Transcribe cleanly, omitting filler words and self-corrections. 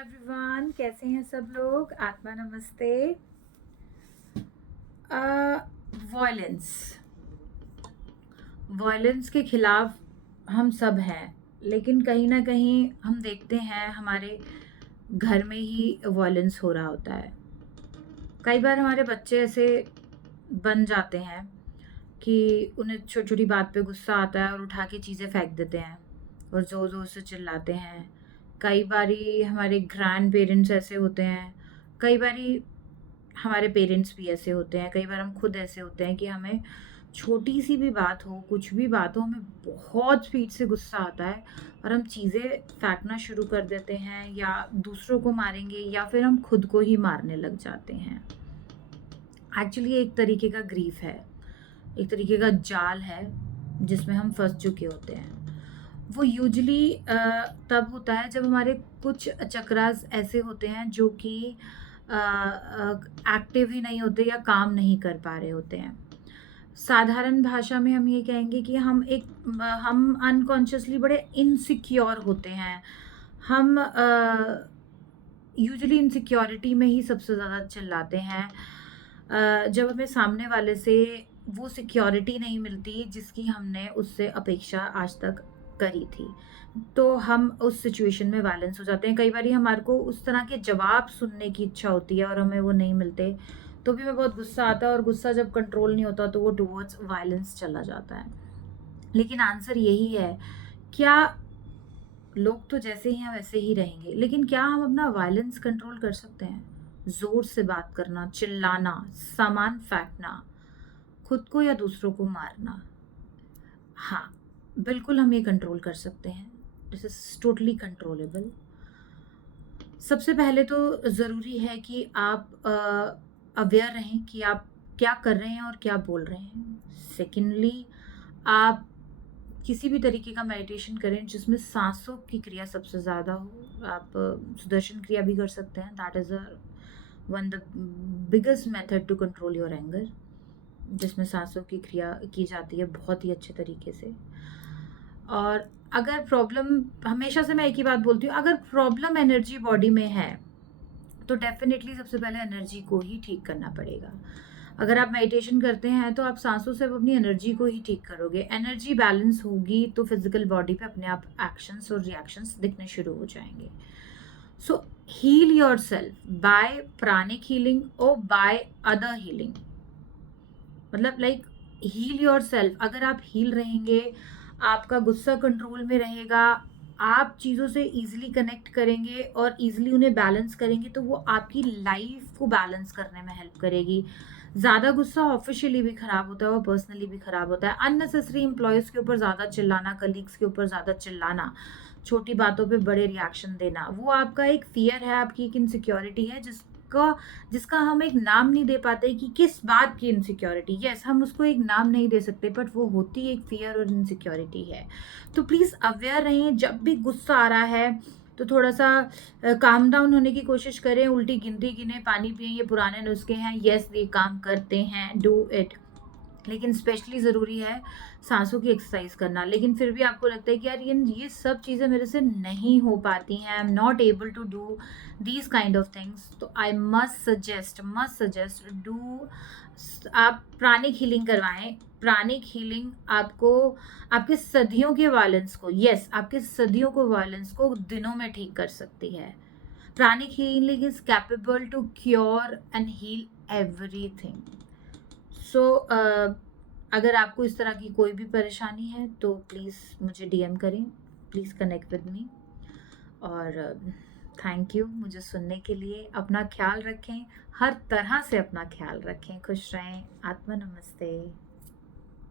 Everyone, कैसे हैं सब लोग। आत्मा नमस्ते। वॉयलेंस वॉयलेंस के खिलाफ हम सब हैं, लेकिन कहीं ना कहीं हम देखते हैं हमारे घर में ही वॉयलेंस हो रहा होता है। कई बार हमारे बच्चे ऐसे बन जाते हैं कि उन्हें छोटी छोटी बात पे गुस्सा आता है और उठा के चीज़ें फेंक देते हैं और ज़ोर ज़ोर से चिल्लाते हैं। कई बारी हमारे ग्रैंड पेरेंट्स ऐसे होते हैं, कई बारी हमारे पेरेंट्स भी ऐसे होते हैं, कई बार हम खुद ऐसे होते हैं कि हमें छोटी सी भी बात हो, कुछ भी बात हो, हमें बहुत स्पीड से गुस्सा आता है और हम चीज़ें फेंकना शुरू कर देते हैं, या दूसरों को मारेंगे या फिर हम खुद को ही मारने लग जाते हैं। एक्चुअली एक तरीके का ग्रीफ है, एक तरीके का जाल है जिसमें हम फंस चुके होते हैं। वो यूजुअली तब होता है जब हमारे कुछ चक्रास ऐसे होते हैं जो कि एक्टिव ही नहीं होते या काम नहीं कर पा रहे होते हैं। साधारण भाषा में हम ये कहेंगे कि हम अनकॉन्शियसली बड़े इनसिक्योर होते हैं। हम यूजुअली इनसिक्योरिटी में ही सबसे ज़्यादा चिल्लाते हैं जब हमें सामने वाले से वो सिक्योरिटी नहीं मिलती जिसकी हमने उससे अपेक्षा आज तक करी थी, तो हम उस सिचुएशन में वायलेंस हो जाते हैं। कई बार हमारे को उस तरह के जवाब सुनने की इच्छा होती है और हमें वो नहीं मिलते, तो भी हमें बहुत गुस्सा आता है और गुस्सा जब कंट्रोल नहीं होता तो वो टुवर्ड्स वायलेंस चला जाता है। लेकिन आंसर यही है, क्या लोग तो जैसे ही हैं वैसे ही रहेंगे, लेकिन क्या हम अपना वायलेंस कंट्रोल कर सकते हैं? जोर से बात करना, चिल्लाना, सामान फेंकना, खुद को या दूसरों को मारना, हाँ, बिल्कुल हम ये कंट्रोल कर सकते हैं। This is totally controllable. सबसे पहले तो ज़रूरी है कि आप अवेयर रहें कि आप क्या कर रहे हैं और क्या बोल रहे हैं। सेकेंडली, आप किसी भी तरीके का मेडिटेशन करें जिसमें सांसों की क्रिया सबसे ज़्यादा हो। आप सुदर्शन क्रिया भी कर सकते हैं। That is one the biggest method to control your anger, जिसमें सांसों की क्रिया की जाती है बहुत ही अच्छे तरीके से। और अगर प्रॉब्लम, हमेशा से मैं एक ही बात बोलती हूँ, अगर प्रॉब्लम एनर्जी बॉडी में है तो डेफिनेटली सबसे पहले एनर्जी को ही ठीक करना पड़ेगा। अगर आप मेडिटेशन करते हैं तो आप सांसों से अपनी एनर्जी को ही ठीक करोगे। एनर्जी बैलेंस होगी तो फिजिकल बॉडी पे अपने आप एक्शंस और रिएक्शंस दिखने शुरू हो जाएंगे। So heal your self by pranic healing और बाय अदर हीलिंग। मतलब लाइक हील योर सेल्फ। अगर आप हील रहेंगे, आपका गुस्सा कंट्रोल में रहेगा, आप चीज़ों से इजीली कनेक्ट करेंगे और इजीली उन्हें बैलेंस करेंगे, तो वो आपकी लाइफ को बैलेंस करने में हेल्प करेगी। ज़्यादा गुस्सा ऑफिशियली भी खराब होता है और पर्सनली भी खराब होता है। अननेसेसरी एम्प्लॉयज़ के ऊपर ज़्यादा चिल्लाना, कलीग्स के ऊपर ज़्यादा चिल्लाना, छोटी बातों पे बड़े रिएक्शन देना, वो आपका एक फियर है, आपकी एक इनसिक्योरिटी है जिसका हम एक नाम नहीं दे पाते कि किस बात की इनसिक्योरिटी। यस, हम उसको एक नाम नहीं दे सकते, बट वो होती एक फियर और इनसिक्योरिटी है। तो प्लीज़ अवेयर रहें। जब भी गुस्सा आ रहा है तो थोड़ा सा काम डाउन होने की कोशिश करें, उल्टी गिनती गिने, पानी पिए, ये पुराने नुस्खे हैं। यस, ये काम करते हैं, डू इट। लेकिन स्पेशली ज़रूरी है सांसों की एक्सरसाइज करना। लेकिन फिर भी आपको लगता है कि यार ये सब चीज़ें मेरे से नहीं हो पाती हैं, I am not able to do these kind of things, तो आई मस्ट सजेस्ट डू, आप प्राणिक हीलिंग करवाएं। प्राणिक हीलिंग आपको आपके सदियों के वायलेंस को, यस, आपके सदियों को वायलेंस को दिनों में ठीक कर सकती है। Pranic healing is capable to cure and heal everything. So अगर आपको इस तरह की कोई भी परेशानी है तो प्लीज़ मुझे डीएम करें, प्लीज़ कनेक्ट विद मी। और थैंक यू मुझे सुनने के लिए। अपना ख्याल रखें, हर तरह से अपना ख्याल रखें, खुश रहें। आत्मा नमस्ते।